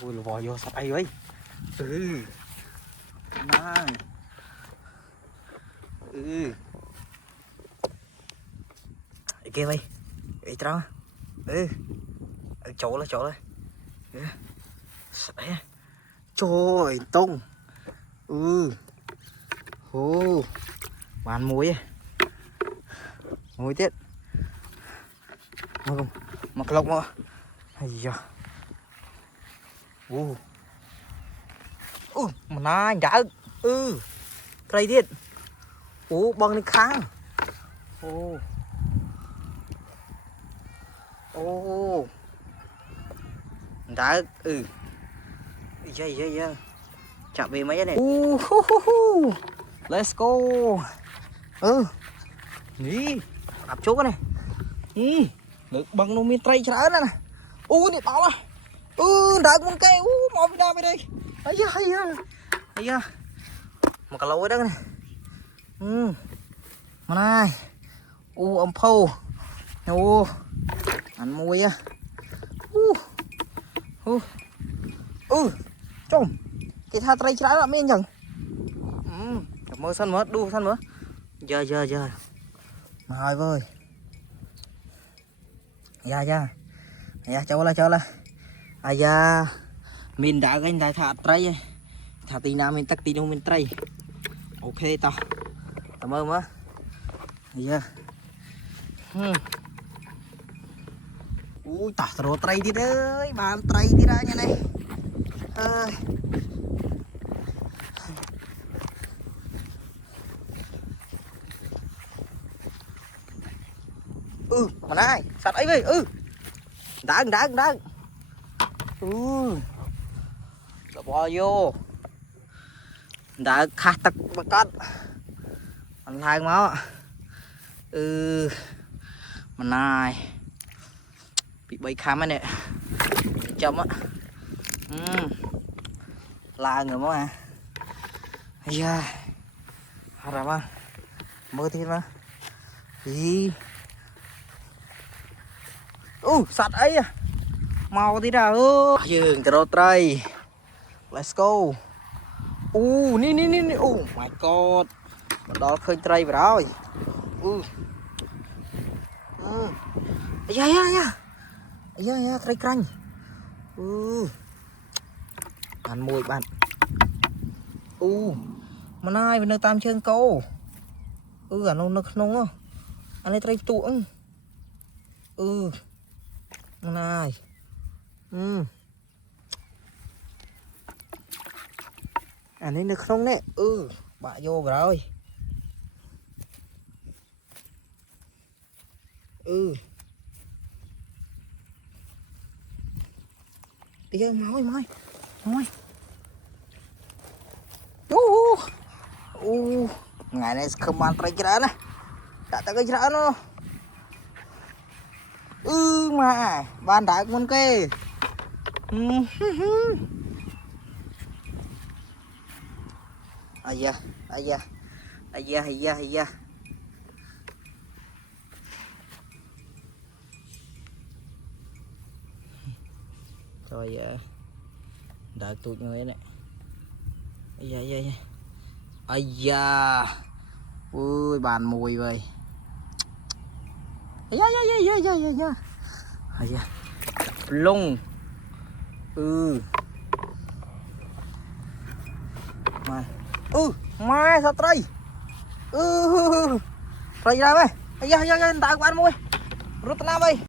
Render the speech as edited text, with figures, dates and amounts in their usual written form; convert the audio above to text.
ui vò vô sạch ấy ấy. Này. Kia mày ấy trắng chỗ là sạch ấy. Trời tung hô bán muối tiết mà lọc mà hay da mà nai đã cây tiết bằng nước kháng đã dây chạm về mấy cái này let's go ní áp chỗ cái này ní được bằng nó miên tray chả này nè này bảo là đợi con cây mau về đây ấy da mà cả lâu đó này mà này âm phâu ăn muối á trông cái tha tray trái là miên chẳng mơ sân mất đu sân nữa giờ mà hỏi vơi cho là da mình đã gánh đại thả tray thả tí nào mình tắc tí đâu mình tray ok tao cảm ơn á ui tả rồi tray đi đấy bàn tray đi ra như này mà này sạch ấy vậy đáng đã bỏ vô đã khát tắc bắt cắt ăn hai máu mà này bị bay khám ấy nè chấm á là người máu à da ra mà mơ thiên mà gì sạch ấy à mau tí ra dừng từ tray let's go ní my god mình đó khơi tray vào rồi dạ tray canh ăn mùi bạn mà nay bên nơi tam chân câu ở nông không anh ấy tray tuỗng này anh ấy được không đấy bạ vô rồi đi chơi máu ngày này không ăn trai chả nè đã ta cái chả nó mà ban đại con kê ai da rồi đợi tụi người này ai da ui bàn mùi vậy ai da lung mai sao tray tray ra mày ai da đợi của ăn mùi rút nam ơi